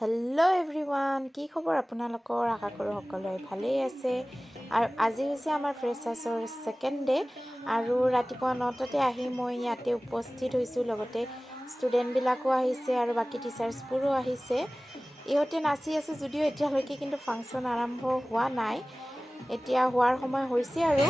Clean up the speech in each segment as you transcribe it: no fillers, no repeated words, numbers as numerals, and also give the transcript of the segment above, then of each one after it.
Hello' everyone, কি খবৰ আপোনালোকৰ? আশা কৰোঁ সকলোৰে ভালেই আছে। আৰু আজি হৈছে আমাৰ ফ্ৰেছাৰ্ছৰ ছেকেণ্ড ডে আৰু ৰাতিপুৱা 9টাতে আহি মই ইয়াতে উপস্থিত হৈছোঁ। লগতে ষ্টুডেণ্টবিলাকো আহিছে আৰু বাকী টিচাৰ্ছবোৰো আহিছে। ইহঁতে নাচি আছে যদিও এতিয়ালৈকে কিন্তু ফাংচন আৰম্ভ হোৱা নাই। এতিয়া হোৱাৰ সময় হৈছে আৰু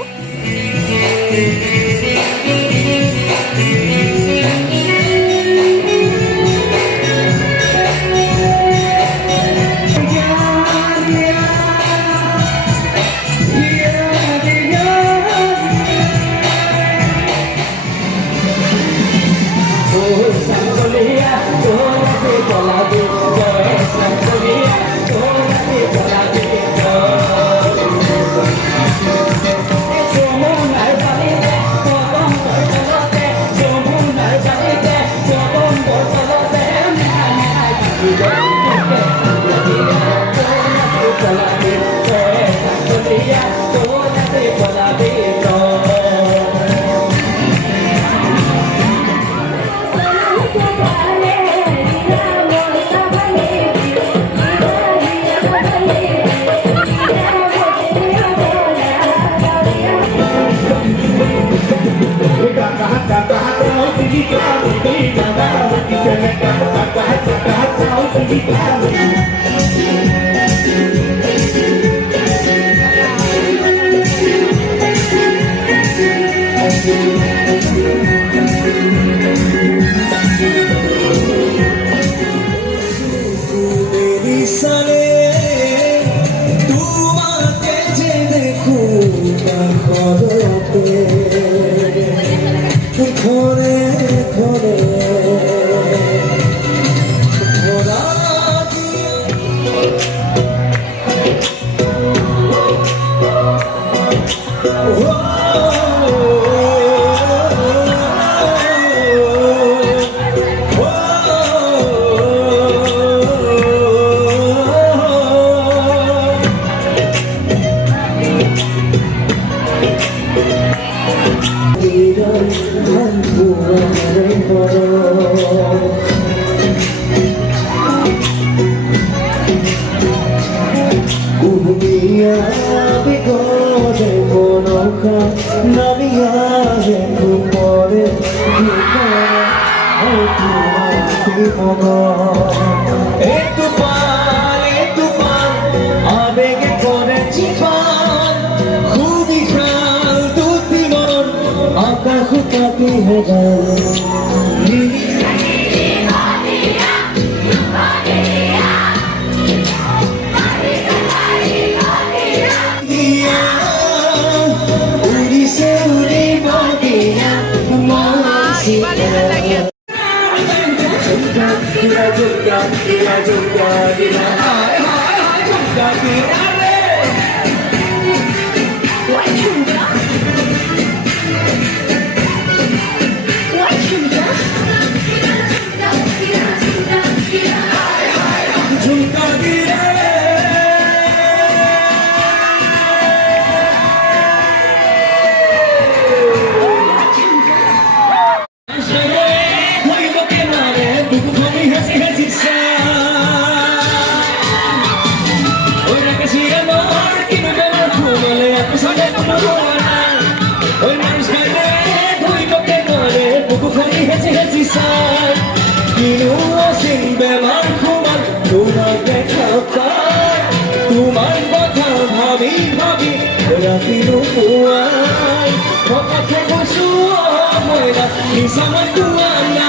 Sama tuan